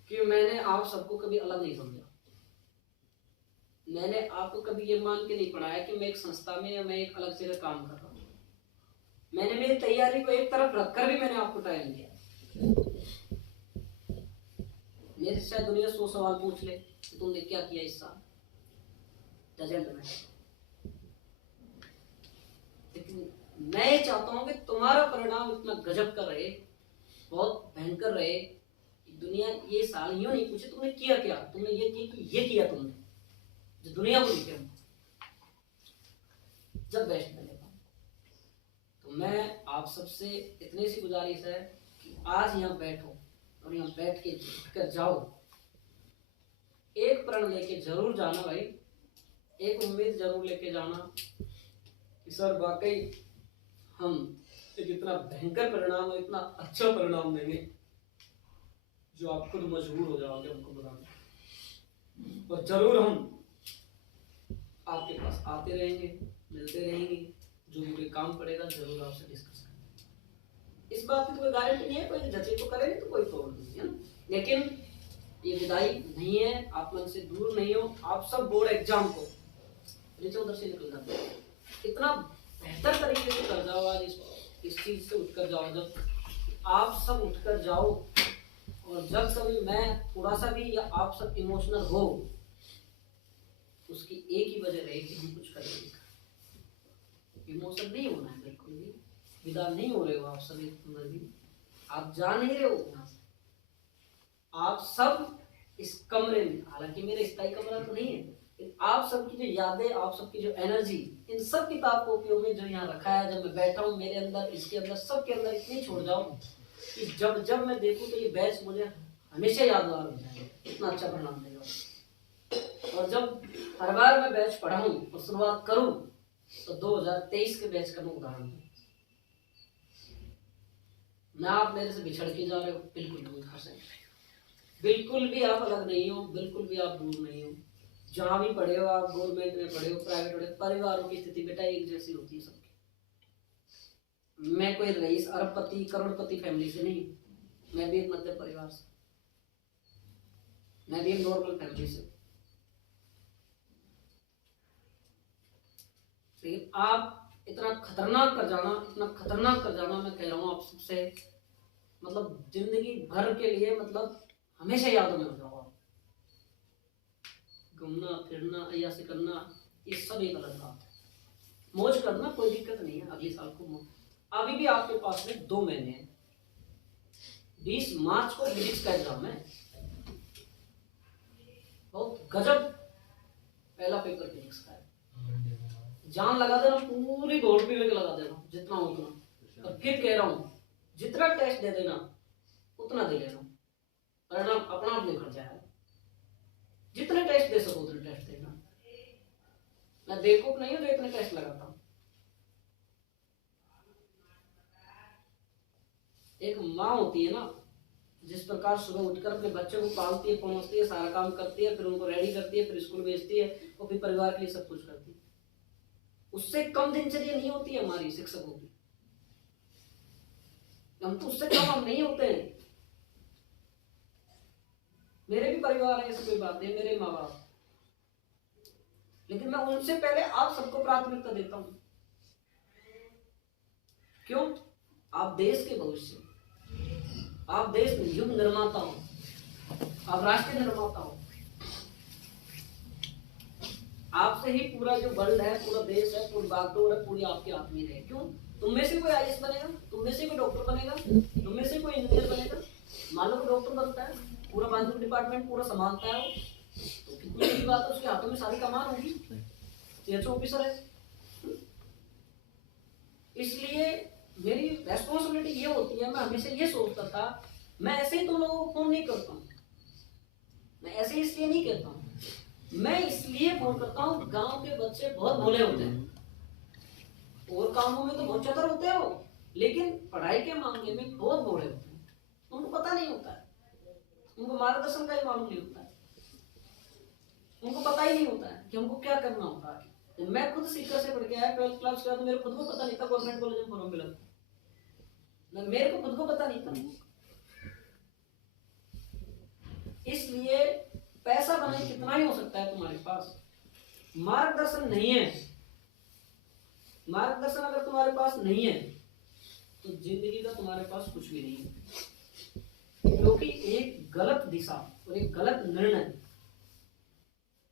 कि मैंने आप सबको कभी अलग नहीं समझा। मैंने आपको कभी ये मान के नहीं पढ़ाया कि मैं एक संस्था में या मैं एक अलग जगह काम कर रहा हूँ। मैंने मेरी तैयारी को एक तरफ रखकर भी मैंने आपको टाइम दिया। मेरे से शायद दुनिया 100 सवाल पूछ ले कि तुमने क्या किया इस साल, डजंट मैटर। लेकिन मैं ये चाहता हूं कि तुम्हारा परिणाम इतना गजब का रहे, बहुत भयंकर रहे, कि दुनिया ये साल यूं नहीं पूछे तुमने किया क्या, तुमने ये किया कि ये किया तुमने, जो दुनिया को लिखे जब बेस्ट मिलेगा। तो मैं आप सबसे इतनी सी गुजारिश है कि आज यहाँ बैठो और यहाँ बैठ के कर जाओ, एक प्रण लेके जरूर जाना भाई, एक उम्मीद जरूर लेके जाना कि सर वाकई हम एक इतना भयंकर परिणाम और इतना अच्छा परिणाम देंगे जो आप खुद मजबूर हो जाओगे हमको बताने। और जरूर हम आपके पास आते रहेंगे, मिलते रहेंगे, जो भी कोई काम पड़ेगा जरूर आपसे डिस्कस करें। इस बात की कोई गारंटी नहीं है, कोई जचे तो करे नहीं तो कोई प्रॉब्लम नहीं है ना। लेकिन ये विदाई नहीं है, आप मन से दूर नहीं हो। आप सब बोर्ड एग्जाम को नीचे उधर से निकल जाते हैं, इतना बेहतर तरीके से कर जाओ। आज इस चीज से उठकर जाओ, जब आप सब उठकर जाओ और जब कभी मैं थोड़ा सा भी या आप सब इमोशनल हो, उसकी एक ही वजह रही कि हम कुछ करेंगे। इमोशनल नहीं होना है, बिल्कुल भी विदा नहीं हो रहे हो आप सभी, आप जा नहीं रहे हो यहाँ से। आप सब इस कमरे में, हालांकि मेरा स्थायी कमरा तो नहीं है, आप सबकी जो यादें, आप सबकी जो एनर्जी, इन सब किताब कॉपियों में जो यहाँ रखा है, जब मैं बैठा हूँ मेरे अंदर, इसके अंदर, सबके अंदर इतनी छोड़ जाओ कि जब जब मैं देखूँ तो ये बैच मुझे हमेशा यादगार हो जाए, इतना अच्छा परिणाम देगा। और जब हर बार मैं बैच पढ़ाऊँ और शुरुआत करूँ तो 2023 के बैच का मैं उदाहरण दूँ। ना आप मेरे से बिछड़ के जा रहे हो, बिल्कुल नहीं खा सकते, बिल्कुल भी आप अलग नहीं हो, बिल्कुल भी आप दूर नहीं हो। जहाँ भी पढ़े हो आप, गवर्नमेंट में पढ़े हो, प्राइवेट पढ़े हो, परिवारों की स्थिति बेटा एक जैसी होती है सबकी। मैं कोई रईस, अरबपति, करोड़पति फैमिली से नहीं, मैं भी एक मध्यम परिवार से, मैं भी एक नॉर्मल फैमिली से। लेकिन आप इतना खतरनाक कर जाना, इतना खतरनाक कर जाना, मैं कह रहा हूँ आप सबसे, मतलब जिंदगी भर के लिए, मतलब हमेशा यादों में हो जाओ। घूमना फिरना, अय्याशी करना, ये सब एक अलग बात है। मौज करना कोई दिक्कत नहीं है, अगले साल को मौज। अभी भी आपके पास में 2 महीने हैं। 20 मार्च को फिजिक्स का एग्जाम है, बहुत गजब पहला पेपर फिजिक्स का है। जान लगा देना, पूरी घोड़ पीवे के लगा देना, जितना उतना। और फिर कह रहा हूँ, जितना टेस्ट दे देना उतना दे लेना, परिणाम अपना आप निकल जाएगा। जितने टेस्ट दे सको उतने टेस्ट देना। मैं बेवकूफ नहीं हूं जो इतने टेस्ट लगाता हूं। एक माँ होती है ना, जिस प्रकार सुबह उठकर अपने बच्चों को पालती है, पहुंचती है, सारा काम करती है, फिर उनको रेडी करती है, फिर स्कूल भेजती है और फिर परिवार के लिए सब कुछ करती है, उससे कम दिनचर्या नहीं होती है हमारी शिक्षकों की। हम तो उससे कम हम नहीं होते हैं। मेरे भी परिवार है, ऐसी कोई बात नहीं, मेरे माँ बाप, लेकिन मैं उनसे पहले आप सबको प्राथमिकता देता हूं। क्यों? आप देश के भविष्य, आप देश युग निर्माता हो, आप राष्ट्र निर्माता हो। आपसे ही पूरा जो वर्ल्ड है, पूरा देश है, पूरी बागडोर है, पूरी आपके हाथ में है। क्यों? तुम में से कोई आईएएस बनेगा, तुम में से कोई डॉक्टर बनेगा, तुम में से कोई इंजीनियर बनेगा। मान लो डॉक्टर बनता है, पूरा बायोलॉजी डिपार्टमेंट पूरा संभालता है वो, तो कितनी बड़ी बात है, उसके हाथों में सारी कमान होगी, सीएचओ ऑफिसर है। इसलिए मेरी रेस्पॉन्सिबिलिटी ये होती है, मैं हमेशा ये सोचता था, मैं ऐसे ही तुम लोगों को फोन नहीं करता हूँ, मैं ऐसे इसलिए नहीं कहता हूँ, मैं इसलिए फोन करता हूँ, गांव के बच्चे बहुत भोले होते हैं, और कामों में तो बहुत चतुर होते हैं वो, लेकिन पढ़ाई के मामले में बहुत भोले होते हैं। उनको पता नहीं होता है, उनको मार्गदर्शन का ही मालूम नहीं होता है, उनको पता ही नहीं होता है कि हमको क्या करना होता है। तो मैं खुद सीकर से पढ़ के आया 12th क्लास के बाद, मेरे खुद को पता नहीं था गवर्नमेंट कॉलेज में फॉर्म मिला, मेरे को खुद को पता नहीं था। इसलिए पैसा बनाए कितना ही हो सकता है तुम्हारे पास, मार्गदर्शन नहीं है, मार्गदर्शन अगर तुम्हारे पास नहीं है तो जिंदगी का तुम्हारे पास कुछ भी नहीं है, क्योंकि एक गलत दिशा और एक गलत निर्णय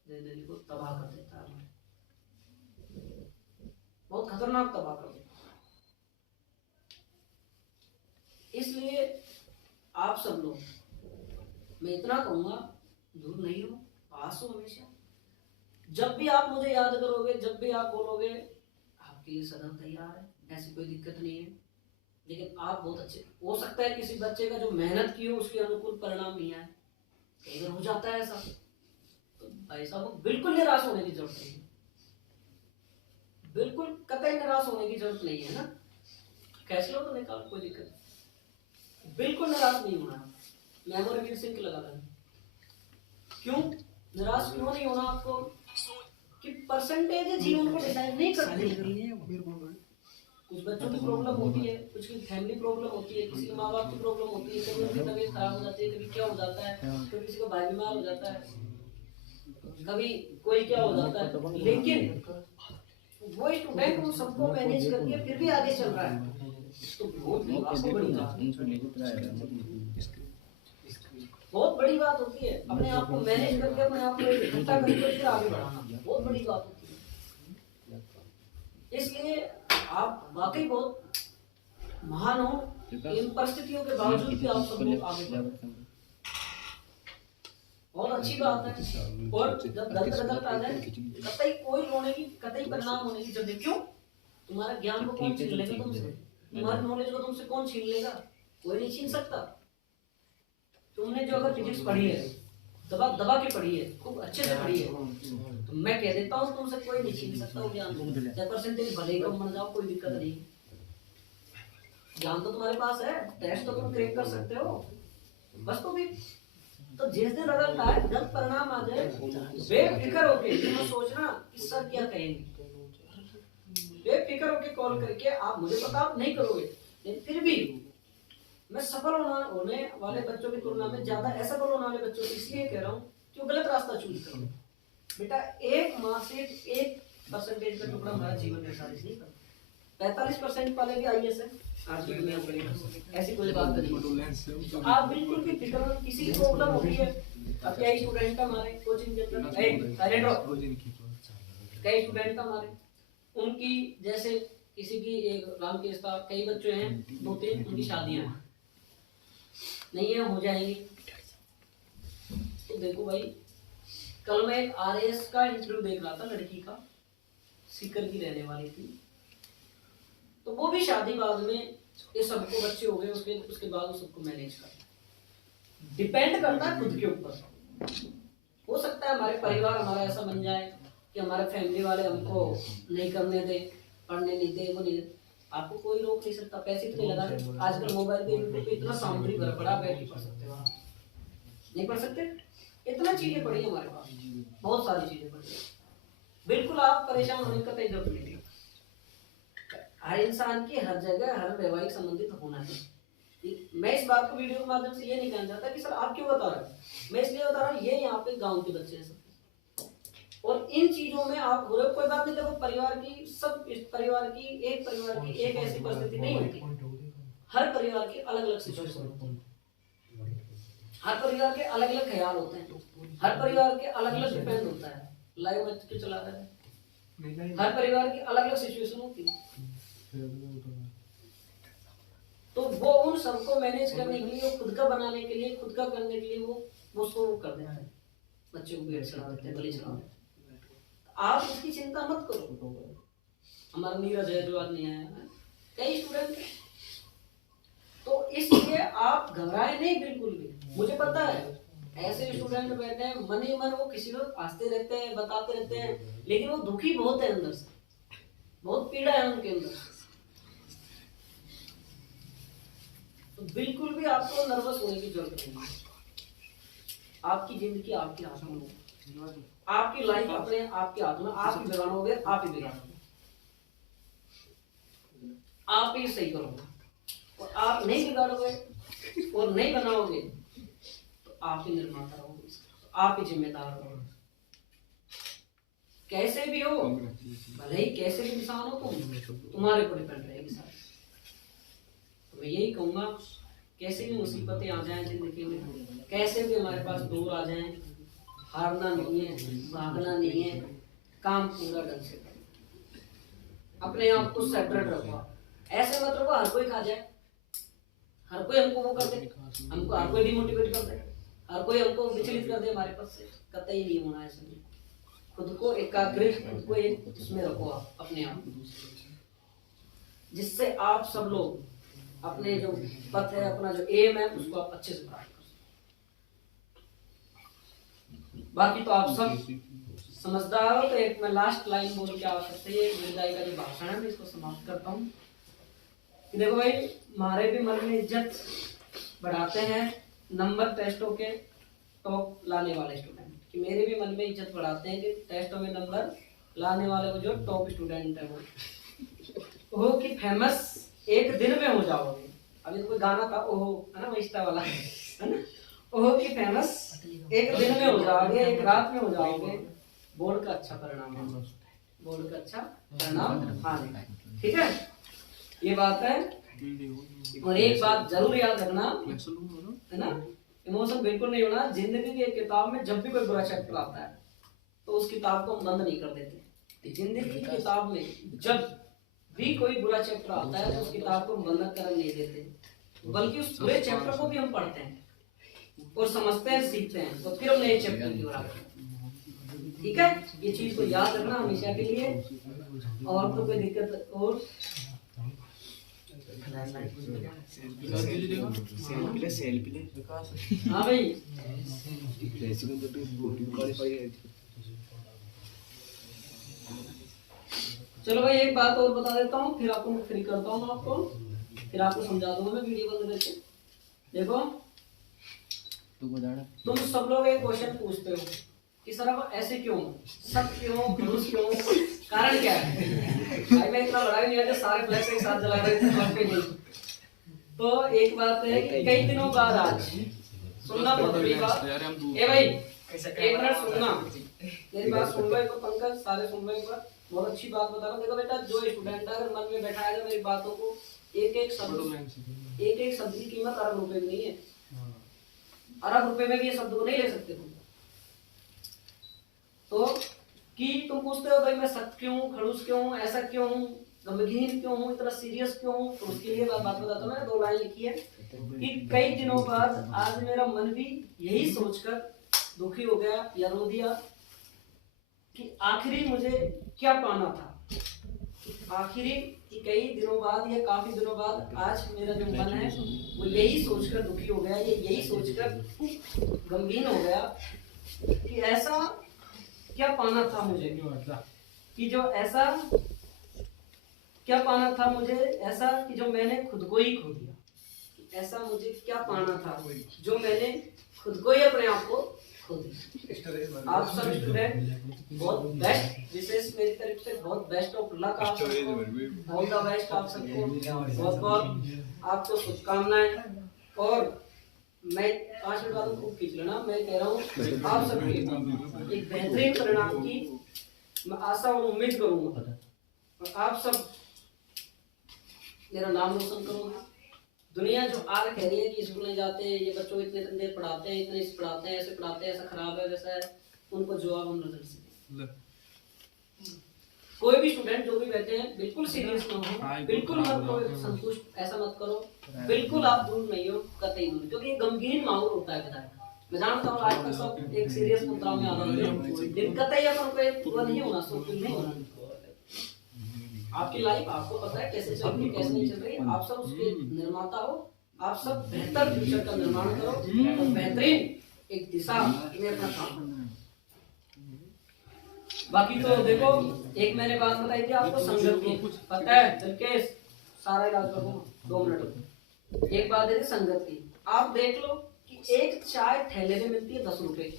जिंदगी को तबाह कर देता है, बहुत खतरनाक तबाह कर देता है। इसलिए आप सब लोग, मैं इतना कहूंगा, दूर नहीं हो, पास हो हमेशा। जब भी आप मुझे याद करोगे, जब भी आप बोलोगे, आपके लिए सदा तैयार है, ऐसी कोई दिक्कत नहीं है। लेकिन आप बहुत अच्छे, हो सकता है किसी बच्चे का जो मेहनत की हो उसके अनुकूल परिणाम नहीं आए, कई बार हो जाता है ऐसा, तो भाई साहब बिल्कुल निराश होने की जरूरत नहीं है, बिल्कुल कतई निराश होने की जरूरत नहीं है ना। कैसे हो तो निकाल, कोई दिक्कत नहीं, बिल्कुल निराश नहीं होना। मेमोरी वीर सिंह लगा देना। क्यों निराश क्यों नहीं होना आपको? कि परसेंटेज जीवन को डिसाइड नहीं करती, कुछ बच्चों की प्रॉब्लम होती है, कुछ की फैमिली प्रॉब्लम होती है, किसी के माँ बाप की प्रॉब्लम होती है, कभी उनकी तबीयत खराब हो जाती है, कभी क्या हो जाता है, कभी किसी का भाई बीमार हो जाता है, कभी कोई क्या हो जाता है, लेकिन वो स्टूडेंट उन सबको मैनेज करके फिर भी आगे चल रहा है, तो बहुत बड़ी बात है। बहुत बड़ी बात होती है अपने आप को मैनेज करके, अपने आप को इकट्ठा करके फिर आगे बढ़ाना, बहुत बड़ी बात होती है। इसलिए आप वाकई बहुत महान हो, इन परिस्थितियों के बावजूद भी आप सब लोग आगे बढ़ रहे हैं। बहुत अच्छी बात है। और जब गलत रिजल्ट आ जाए, कतई कोई रोने की, कतई परिणाम होने की जरूरत, क्यों? तुम्हारा ज्ञान को कौन छीन लेगा तुमसे? तुम्हारी नॉलेज को तुमसे कौन छीन लेगा? कोई नहीं छीन सकता। तुमने जो अगर फिजिक्स पढ़ी है, दबा दबा के पढ़ी है, खूब अच्छे से पढ़ी है, तो मैं कह देता हूँ तुमसे कोई नहीं छीन सकता वो ज्ञान। चाहे परसेंटेज भले ही कम बन जाओ, कोई दिक्कत नहीं। ज्ञान तो तुम्हारे पास है, टेस्ट तो तुम क्रैक कर सकते हो, बस। तो भी तो जिस दिन रिजल्ट आए, जब परिणाम आ जाए, बेफिक्र होके ये मत सोचना कि सर क्या कहेंगे। बेफिक्र होके कॉल करके, आप मुझे पता आप नहीं करोगे, लेकिन फिर भी मैं सफल होने वाले बच्चों की तुलना में ज्यादा असफल होने वाले बच्चों को इसलिए कह रहा हूँ कि वो गलत रास्ता चूज करो। बेटा, एक मार्कशीट 1% का टुकड़ा हमारा जीवन निर्धारित नहीं करता। 45% वाले भी आईएएस है आज की दुनिया में, ऐसी कोई बात नहीं। तो आप बिल्कुल भी फिक्र मत, किसी की प्रॉब्लम होती है। अब कई स्टूडेंट का हमारे कोचिंग के अंदर कई स्टूडेंट का हमारे, उनकी जैसे किसी की एक रामकेश का, कई बच्चे हैं 2-3, उनकी शादियां नहीं है, हो जाएंगी। तो देखो भाई, कल मैं एक आरएएस का इंटरव्यू देख रहा था, लड़की का, सीकर की रहने वाली थी। तो वो भी शादी बाद में, ये सबको बच्चे हो गए, उसके बाद वो सबको मैनेज करना, डिपेंड करता है खुद के ऊपर। हो सकता है हमारे परिवार हमारा ऐसा बन जाए कि हमारे फैमिली वाले हमको नहीं करने दे, पढ़ने नहीं दे, वो नहीं दे, आपको कोई रोक नहीं सकता। पैसे तो नहीं लगा रहे आजकल, मोबाइल पे यूट्यूब पे इतना सामग्री भर पड़ा, बैठ के पढ़ सकते हो। नहीं पढ़ सकते? इतना चीजें पड़ी हमारे पास, बहुत सारी चीजें पड़ी। बिल्कुल आप परेशान होने का कोई जरूरत नहीं। हर इंसान की हर जगह हर वैवाहिक संबंधित होना चाहिए। मैं इस बात को वीडियो के माध्यम से ये नहीं कहना चाहता कि सर आप क्यों बता रहे हैं, मैं इसलिए बता रहा हूँ, ये यहाँ पे गांव के बच्चे हैं सब, और इन चीजों में आप हो रहे हो, कोई बात नहीं। देखो, परिवार की सब, इस परिवार की एक ऐसी परिस्थिति नहीं होती। हर परिवार की अलग अलग सिचुएशन होती है, हर परिवार के अलग अलग ख्याल होते हैं, हर परिवार के अलग अलग डिपेंड होता है। लाइव मैच क्यों चला रहा है? हर परिवार की अलग अलग सिचुएशन होती है। तो वो उन सबको मैनेज करने के लिए, खुद का बनाने के लिए, खुद का करने के लिए वो उसको कर देता है, बच्चे को पेट चढ़ा देते हैं, बलि चढ़ा देते हैं। आप उसकी चिंता मत करो। हमारा नीरज है जो आज नहीं आया, कई स्टूडेंट, तो इसलिए आप घबराए नहीं बिल्कुल भी। मुझे पता है ऐसे स्टूडेंट बैठे हैं, मन ही मन वो किसी को हंसते रहते हैं, बताते रहते हैं, लेकिन वो दुखी बहुत है अंदर से, बहुत पीड़ा है उनके अंदर। तो बिल्कुल भी आपको नर्वस होने की जरूरत नहीं है। आपकी जिंदगी आपके हाथ में है, आपकी लाइफ अपने आपके हाथ में। आप ही बिगाड़ोगे, आप ही बिगाड़ोगे, आप ही सही करोगे। और आप नहीं बिगाड़ोगे और नहीं बनाओगे तो आप ही निर्माता रहोगे, आप ही जिम्मेदार रहोगे। कैसे भी हो, भले ही कैसे भी इंसान हो तुम, तुम्हारे ऊपर डिपेंड रहेगी सारी। तो मैं यही कहूंगा, कैसे भी मुसीबतें आ जाएं जिंदगी में, कैसे भी हमारे पास दूर आ जाएं, हारना नहीं है, भागना नहीं है, काम पूरा ढंग से करो, अपने आप को सेटल्ड रखो। ऐसे मत रखो हर कोई खा जाए, हर कोई हमको वो कर दे, हमको हर कोई डिमोटिवेट कर दे, हर कोई हमको विचलित कर दे हमारे पास से। कतई नहीं होना ऐसा। खुद को एकाग्रित, खुद को एक उसमें रखो आप, अपने आप, जिससे आप सब लोग अपने जो पथ है, अपना जो एम है, उसको आप अच्छे से प्राप्त कर सकते। बाकी तो आप सब समझदार हो। तो एक मैं लास्ट लाइन बोल के आ सकते हैं, विदाई का जो भाषण है मैं इसको समाप्त करता हूँ कि देखो भाई, हमारे भी मन में इज्जत बढ़ाते हैं नंबर टेस्टों के टॉप लाने वाले स्टूडेंट, कि मेरे भी मन में इज्जत बढ़ाते हैं कि टेस्टों में नंबर लाने वाले वो जो टॉप स्टूडेंट है वो। ओहो की फेमस एक दिन में हो जाओगे। अभी तो कोई गाना था ओहो, है ना, वैसा वाला, है ना। ओहो की फेमस एक दिन में हो जाओगे, एक रात में हो जाओगे। बोर्ड का अच्छा परिणाम है, बोर्ड का अच्छा परिणाम हाँ, ठीक है, ये बात है। और एक बात जरूर याद रखना, है ना, इमोशन बिल्कुल नहीं होना। जिंदगी की एक किताब में जब भी कोई बुरा चैप्टर आता है तो उस किताब को हम बंद नहीं कर देते। जिंदगी की किताब में जब भी कोई बुरा चैप्टर आता है तो उस किताब को हम बंद कर नहीं देते, बल्कि उस बुरे चैप्टर को भी हम पढ़ते हैं और समझते हैं, सीखते हैं, तो फिर हम नए चैप्टर की ओर आते हैं। ठीक है, ये चीज को याद रखना हमेशा के लिए। और तो कोई दिक्कत और हाँ भाई, चलो भाई एक बात और बता देता हूँ, फिर आपको फ्री करता हूँ आपको, फिर आपको समझा दूंगा मैं वीडियो बंद करके। देखो तुम सब लोग एक क्वेश्चन पूछते हो कि सर अब ऐसे क्यों, सब क्यों, खड़ूस क्यों, कारण क्या है। भाई मैं इतना लड़ाई नहीं है, सारे फ्लैश एक साथ जला रहे थे नहीं। तो एक बात है कि कई दिनों बाद आज सुनना बहुत बड़ी बात। ए भाई एक मिनट सुनना, मेरी बात सुन लो एक बार, पंकज सारे सुन लो एक बार, बहुत अच्छी बात बता रहा हूँ। देखो बेटा, जो स्टूडेंट अगर मन में बैठाएगा मेरी बातों को, एक एक शब्द की कीमत अरब रुपए में नहीं है। अरब रुपए में भी ये शब्द को नहीं ले सकते तुम। तो कि तुम पूछते हो भाई मैं सख्त क्यों हूँ, खड़ूस क्यों हूँ, ऐसा क्यों हूँ, गमगीन क्यों हूँ, इतना सीरियस क्यों हूँ। तो उसके लिए बात बताता हूँ, मैंने 2 लाइन लिखी है कि कई दिनों बाद आज मेरा मन भी यही सोचकर दुखी हो गया या रो दिया कि आखिरी मुझे क्या पाना था। आखिरी कई दिनों बाद या काफी दिनों बाद आज मेरा जो मन है वो यही सोचकर दुखी हो गया, ये यही सोचकर गमगीन हो गया कि ऐसा क्या पाना था मुझे, कि जो ऐसा क्या पाना था मुझे, ऐसा कि जो मैंने खुद को ही खो दिया। ऐसा मुझे क्या पाना था जो मैंने खुद को ही अपने आप को खो दिया। आप सब स्टूडेंट बहुत बेस्ट, विशेष मेरी तरफ से बहुत बेस्ट ऑफ लक आप सबको, ऑल द बेस्ट आप सबको, बहुत बहुत आपको शुभकामनाएं। और मैं 5 मिनट बाद खूब खींच लेना, मैं कह रहा हूँ आप सबके एक बेहतरीन परिणाम की मैं आशा और उम्मीद करूंगा, और आप सब मेरा नाम रोशन करोगे। दुनिया जो आज कह रही है कि स्कूल नहीं जाते, ये बच्चों को इतने देर पढ़ाते हैं, इतने पढ़ाते हैं, ऐसे पढ़ाते हैं, ऐसा खराब है, वैसा है, उनको जवाब हम नजर से कोई भी स्टूडेंट जो भी बैठे हैं बिल्कुल सीरियस ना हो, बिल्कुल मत कोई संतुष्ट ऐसा मत करो, बिल्कुल आप दूर नहीं हो, कतई दूर, क्योंकि ये गमगीन माहौल होता है विधायक। मैं जानता हूँ आज तक सब एक सीरियस मुद्रा में आ रहे हैं, कतई अपन को वो नहीं होना, सो नहीं होना। आपकी लाइफ आपको पता है कैसे चल रही है, कैसे नहीं चल रही है, आप सब उसके निर्माता हो। आप सब बेहतर फ्यूचर का निर्माण करो और बेहतरीन एक दिशा में अपना काम। बाकी तो देखो, एक मैंने बात बताई थी आपको संगत की, पता है दिलकेश, सारा इलाज करो 2 मिनट। एक बात है संगत की, आप देख लो कि एक चाय ठेले में मिलती है 10 रुपए की,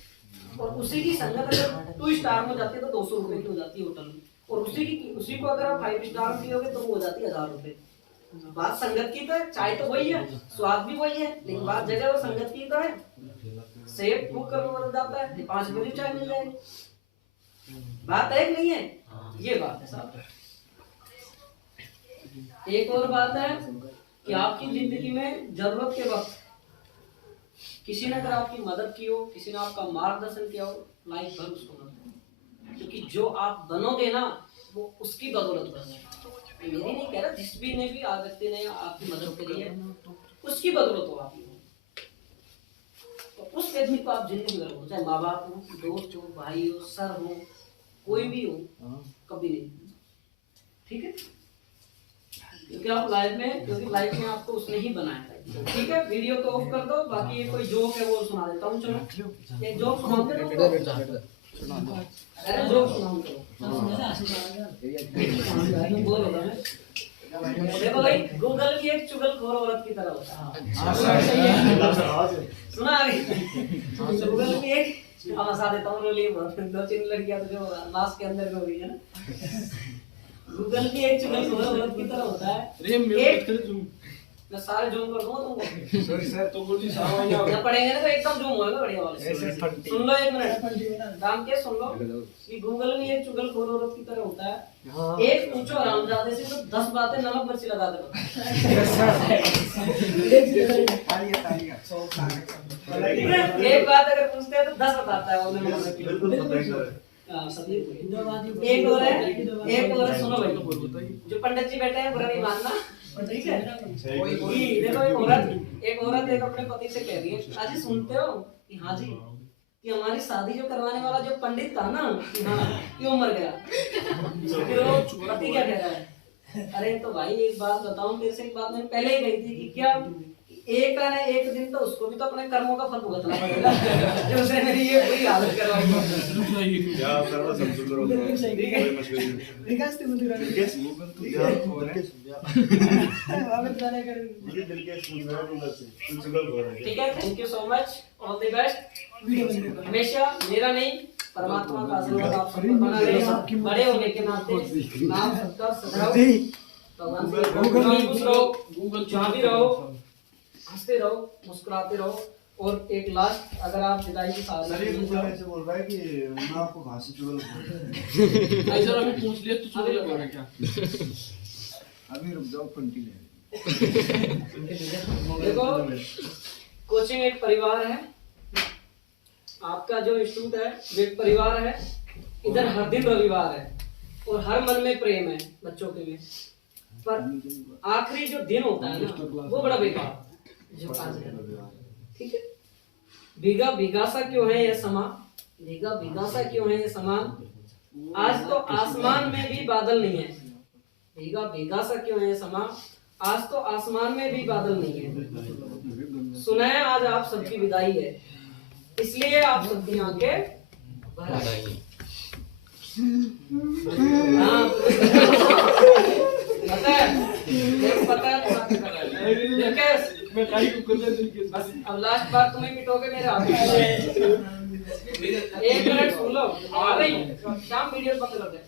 और उसी की संगत अगर 2 स्टार में जाती है तो 200 रुपए की हो जाती है होटल में, और उसी को अगर आप 5 स्टार पियोगे तो वो हो जाती है 1000 रुपए। बात संगत की तो है, चाय तो वही है, स्वाद भी वही है, लेकिन बात जगह और संगत की तो है। सेब बुक करना बदल जाता है, 5 रुपए की चाय मिल जाएगी, बात है कि नहीं है, ये बात है साहब। एक और बात है कि आपकी जिंदगी में जरूरत के वक्त किसी ने अगर आपकी मदद की हो, किसी ने आपका मार्गदर्शन किया हो, लाइफ भर उसको मत करो, क्योंकि जो आप बनोगे ना वो उसकी बदौलत बनोगे। मेरी नहीं कह रहा, जिस भी ने भी व्यक्ति ने आपकी मदद करी है उसकी बदौलत हो आप, तो उस व्यक्ति को आप जिंदगी भर हो, चाहे माँ बाप हो, दोस्त हो, भाई हो, सर हो, कोई भी हो, कभी नहीं, ठीक है, क्योंकि आप लाइफ में आपको उसने ही बनाया है। ठीक है, वीडियो तो ऑफ कर दो, बाकी ये कोई जोक है वो सुना देता हूँ। चलो एक जोक सुनाते दो, अरे जोक सुनाऊं बोल होगा मैं। देखो भाई, गूगल की एक चुगलखोर औरत की तरह होता है, सुना गूगल की एक, हंसा देता हूँ, रोली बहुत 2-3 लड़कियां तो जो नाश के अंदर में हुई है ना, गूगल की एक चुगल सोलह औरत की तरह होता है। अरे मेरे एक- को करे तुम मैं सारे जूम कर दूंगा तुमको। सॉरी सर तो गुरुजी साहब यहाँ जब पढ़ेंगे ना तो एकदम जूम होगा बढ़िया वाले। ऐसे फंटी सुन लो एक मिनट, दाम के सुन लो कि गूगल में एक चुगलखोर औरत की तरह होता है। एक पूछो आरामजादे से तो 10 बातें नमक मिर्ची लगा दे। तालियां तालियां एक बात अगर पूछते हैं तो 10 बताता है वो नमक मिर्ची। बिल्कुल पता है सर एक और है सुनो भाई, जो पंडित जी बैठे हैं बुरा नहीं मानना, ठीक है। कि देखो एक औरत एक अपने पति से कह रही है, अजी सुनते हो कि हाँ जी कि हमारी शादी जो करवाने वाला जो पंडित था ना कि हाँ क्यों मर गया। फिर वो पति क्या कह रहा है, अरे तो भाई एक बात बताऊं तेरे से, एक बात मैंने पहले ही कही थी कि क्या एक ना एक दिन तो उसको भी तो अपने कर्मों का फल भुगतना पड़ेगा जो उसने मेरी ये बुरी हालत करवाई। क्या करना सब सुंदर होता है कोई मशवरे नहीं विकास ते मंदिर केस गूगल तो ध्यान हो रहा है आगे जाने कर ये दिल के सुन रहा है अंदर से कुछ गलत हो रहा है ठीक है, thank you so much, all the best. हमेशा मेरा नहीं परमात्मा का आशीर्वाद आप सब पर बना रहे। बड़े होने के नाते नाम सबका सदाव भगवान से खुश रहो, गूगल जहाँ भी रहो हंसते रहो मुस्कुराते रहो। और एक लास्ट, अगर आप विदाई की सर ये साथ गूगल ऐसे बोल रहा है कि मैं आपको कहां से चुगल बोल ऐसा अभी पूछ लिया तो चुगल लगा क्या अभी रुक जाओ फंटी ले देखो कोचिंग एक परिवार है, आपका जो इंस्टीट्यूट है वो एक परिवार है। इधर हर दिन रविवार है और हर मन में प्रेम है बच्चों के लिए, पर आखिरी जो दिन होता है ना वो बड़ा बेकार जो आज है, ठीक है। भीगा भीगा सा क्यों है ये समा, भीगा भीगा सा क्यों है ये समा, आज तो आसमान में भी बादल नहीं है। भीगा भीगा सा क्यों है ये समा, आज तो आसमान में भी बादल नहीं है। सुना है आज आप सबकी विदाई है, इसलिए आप सबकी आंखें भर आई। हाँ पता है मैं काई को कर ले तरीके बस अब लास्ट बार तुम्हें पिटोगे मेरे हाथ में। एक मिनट सुन लो, आ गई शाम वीडियो बंद कर दे।